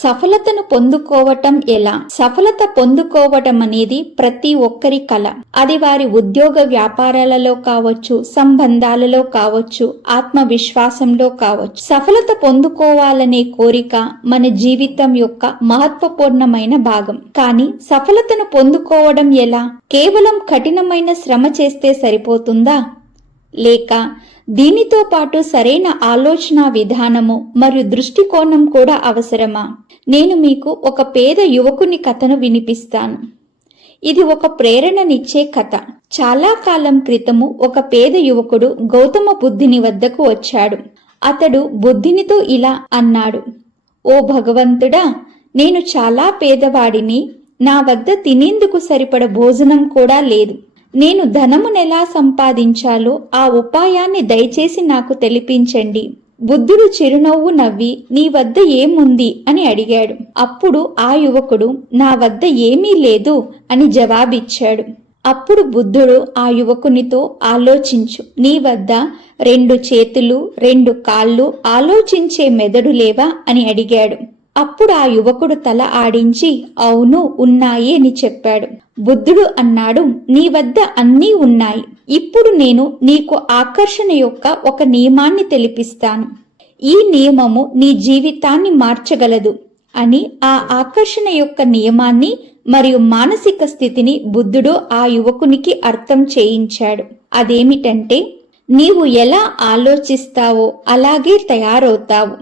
సఫలతను పొందుకోవటం ఎలా? సఫలత పొందుకోవటం అనేది ప్రతి ఒక్కరి కల. అది వారి ఉద్యోగ వ్యాపారాలలో కావచ్చు, సంబంధాలలో కావచ్చు, ఆత్మవిశ్వాసంలో కావచ్చు. సఫలత పొందుకోవాలనే కోరిక మన జీవితం యొక్క మహత్వపూర్ణమైన భాగం. కానీ సఫలతను పొందుకోవడం ఎలా? కేవలం కఠినమైన శ్రమ చేస్తే సరిపోతుందా? లేక దీనితో పాటు సరైన ఆలోచన విధానము మరియు దృష్టికోణం కూడా అవసరమా? నేను మీకు ఒక పేద యువకుని కథను వినిపిస్తాను. ఇది ఒక ప్రేరణనిచ్చే కథ. చాలా కాలం క్రితము ఒక పేద యువకుడు గౌతమ బుద్ధుని వద్దకు వచ్చాడు. అతడు బుద్ధునితో ఇలా అన్నాడు: ఓ భగవంతుడా, నేను చాలా పేదవాడిని. నా వద్ద తినేందుకు సరిపడ భోజనం కూడా లేదు. నేను ధనమునెలా సంపాదించాలో ఆ ఉపాయాన్ని దయచేసి నాకు తెలిపించండి. బుద్ధుడు చిరునవ్వు నవ్వి, నీ వద్ద ఏముంది అని అడిగాడు. అప్పుడు ఆ యువకుడు, నా వద్ద ఏమీ లేదు అని జవాబిచ్చాడు. అప్పుడు బుద్ధుడు ఆ యువకునితో, ఆలోచించు, నీ వద్ద 2 చేతులు 2 కాళ్ళు, ఆలోచించే మెదడు లేవా అని అడిగాడు. అప్పుడు ఆ యువకుడు తల ఆడించి, అవును, ఉన్నాయి అని చెప్పాడు. బుద్ధుడు అన్నాడు, నీ వద్ద అన్నీ ఉన్నాయి. ఇప్పుడు నేను నీకు ఆకర్షణ యొక్క ఒక నియమాన్ని తెలిపిస్తాను. ఈ నియమము నీ జీవితాన్ని మార్చగలదు అని ఆ ఆకర్షణ యొక్క నియమాన్ని మరియు మానసిక స్థితిని బుద్ధుడు ఆ యువకునికి అర్థం చేయించాడు. అదేమిటంటే, నీవు ఎలా ఆలోచిస్తావో అలాగే తయారవుతావు.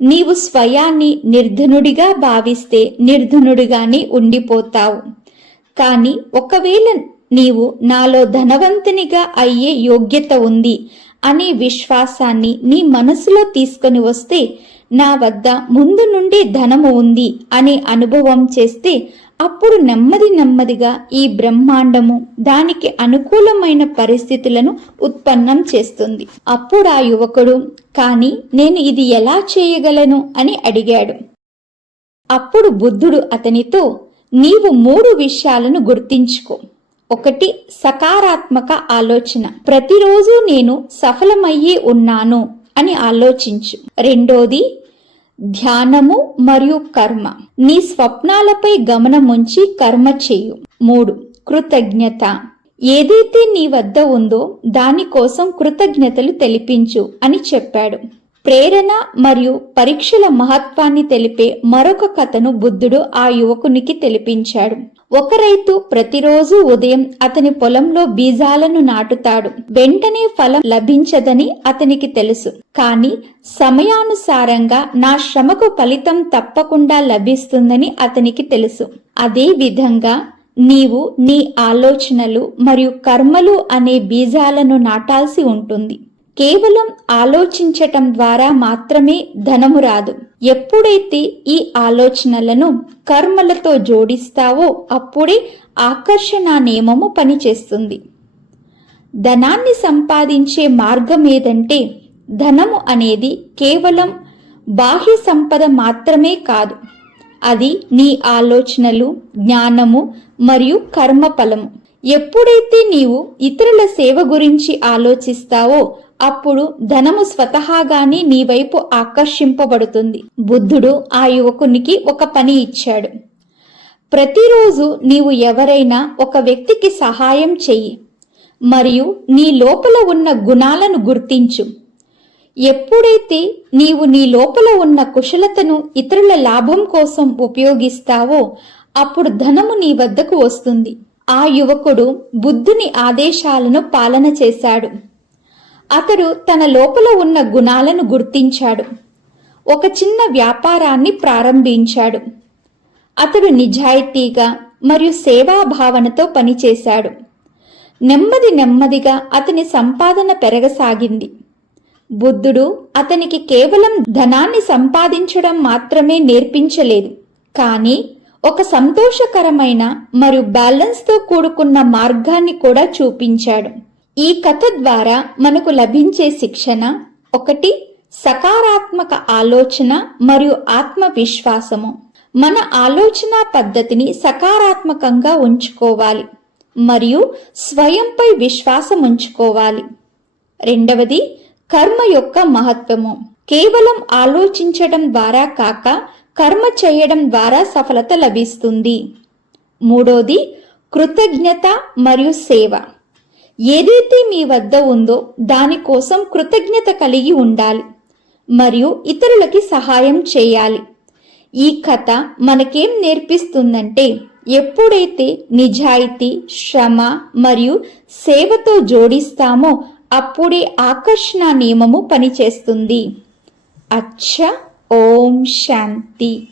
నీవు స్వయాన్ని నిర్ధనుడిగా భావిస్తే నిర్ధనుడిగానే ఉండిపోతావు. కానీ ఒకవేళ నీవు నాలో ధనవంతునిగా అయ్యే యోగ్యత ఉంది అనే విశ్వాసాన్ని నీ మనసులో తీసుకొని వస్తే, నా వద్ద ముందు నుండి ధనము ఉంది అనే అనుభవం చేస్తే, అప్పుడు నెమ్మది నెమ్మదిగా ఈ బ్రహ్మాండము దానికి అనుకూలమైన పరిస్థితులను ఉత్పన్నం చేస్తుంది. అప్పుడు ఆ యువకుడు, కానీ నేను ఇది ఎలా చేయగలను అని అడిగాడు. అప్పుడు బుద్ధుడు అతనితో, నీవు 3 విషయాలను గుర్తించుకో. 1, సకారాత్మక ఆలోచన. ప్రతిరోజు నేను సఫలమయ్యే ఉన్నాను అని ఆలోచించు. 2, ధ్యానము మరియు కర్మ. నీ స్వప్నాలపై గమనముంచి కర్మ చేయు. 3, కృతజ్ఞత. ఏదైతే నీ వద్ద ఉందో దానికోసం కృతజ్ఞతలు తెలిపించు అని చెప్పాడు. ప్రేరణ మరియు పరీక్షల మహత్వాన్ని తెలిపే మరొక కథను బుద్ధుడు ఆ యువకునికి తెలిపించాడు. ఒక రైతు ప్రతిరోజు ఉదయం అతని పొలంలో బీజాలను నాటుతాడు. వెంటనే ఫలం లభించదని అతనికి తెలుసు. కానీ సమయానుసారంగా నా శ్రమకు ఫలితం తప్పకుండా లభిస్తుందని అతనికి తెలుసు. అదే విధంగా నీవు నీ ఆలోచనలు మరియు కర్మలు అనే బీజాలను నాటాల్సి ఉంటుంది. కేవలం ఆలోచించటం ద్వారా మాత్రమే ధనము రాదు. ఎప్పుడైతే ఈ ఆలోచనలను కర్మలతో జోడిస్తావో అప్పుడే ఆకర్షణ నియమము పనిచేస్తుంది. ధనాన్ని సంపాదించే మార్గం ఏదంటే, ధనము అనేది కేవలం బాహ్య సంపద మాత్రమే కాదు. అది నీ ఆలోచనలు, జ్ఞానము మరియు కర్మ ఫలము. ఎప్పుడైతే నీవు ఇతరుల సేవ గురించి ఆలోచిస్తావో అప్పుడు ధనము స్వతహాగానే నీ వైపు ఆకర్షింపబడుతుంది. బుద్ధుడు ఆ యువకునికి ఒక పని ఇచ్చాడు. ప్రతిరోజు నీవు ఎవరైనా ఒక వ్యక్తికి సహాయం చెయ్యి మరియు నీ లోపల ఉన్న గుణాలను గుర్తించు. ఎప్పుడైతే నీవు నీ లోపల ఉన్న కుశలతను ఇతరుల లాభం కోసం ఉపయోగిస్తావో అప్పుడు ధనము నీ వద్దకు వస్తుంది. ఆ యువకుడు బుద్ధుని ఆదేశాలను పాలన చేశాడు. అతడు తన లోపల ఉన్న గుణాలను గుర్తించాడు. ఒక చిన్న వ్యాపారాన్ని ప్రారంభించాడు. అతడు నిజాయితీగా మరియు సేవాభావనతో పనిచేశాడు. నెమ్మదిగా అతని సంపాదన పెరగసాగింది. బుద్ధుడు అతనికి కేవలం ధనాన్ని సంపాదించడం మాత్రమే నేర్పించలేదు, కానీ ఒక సంతోషకరమైన మరియు బ్యాలెన్స్తో కూడుకున్న మార్గాన్ని కూడా చూపించాడు. ఈ కథ ద్వారా మనకు లభించే శిక్షణ: 1, సకారాత్మక ఆలోచన మరియు ఆత్మవిశ్వాసము. మన ఆలోచన పద్ధతిని సకారాత్మకంగా ఉంచుకోవాలి మరియు స్వయంపై విశ్వాసం ఉంచుకోవాలి. 2, కర్మ యొక్క మహత్వము. కేవలం ఆలోచించడం ద్వారా కాక కర్మ చేయడం ద్వారా సఫలత లభిస్తుంది. మూడోది కృతజ్ఞత మరియు సేవ. ఏదైతే మీ వద్ద ఉందో దానికోసం కృతజ్ఞత కలిగి ఉండాలి మరియు ఇతరులకి సహాయం చేయాలి. ఈ కథ మనకేం నేర్పిస్తుందంటే, ఎప్పుడైతే నిజాయితీ, శ్రమ మరియు సేవతో జోడిస్తామో అప్పుడే ఆకర్షణ నియమము పనిచేస్తుంది. అచ్చా. ఓం శాంతి.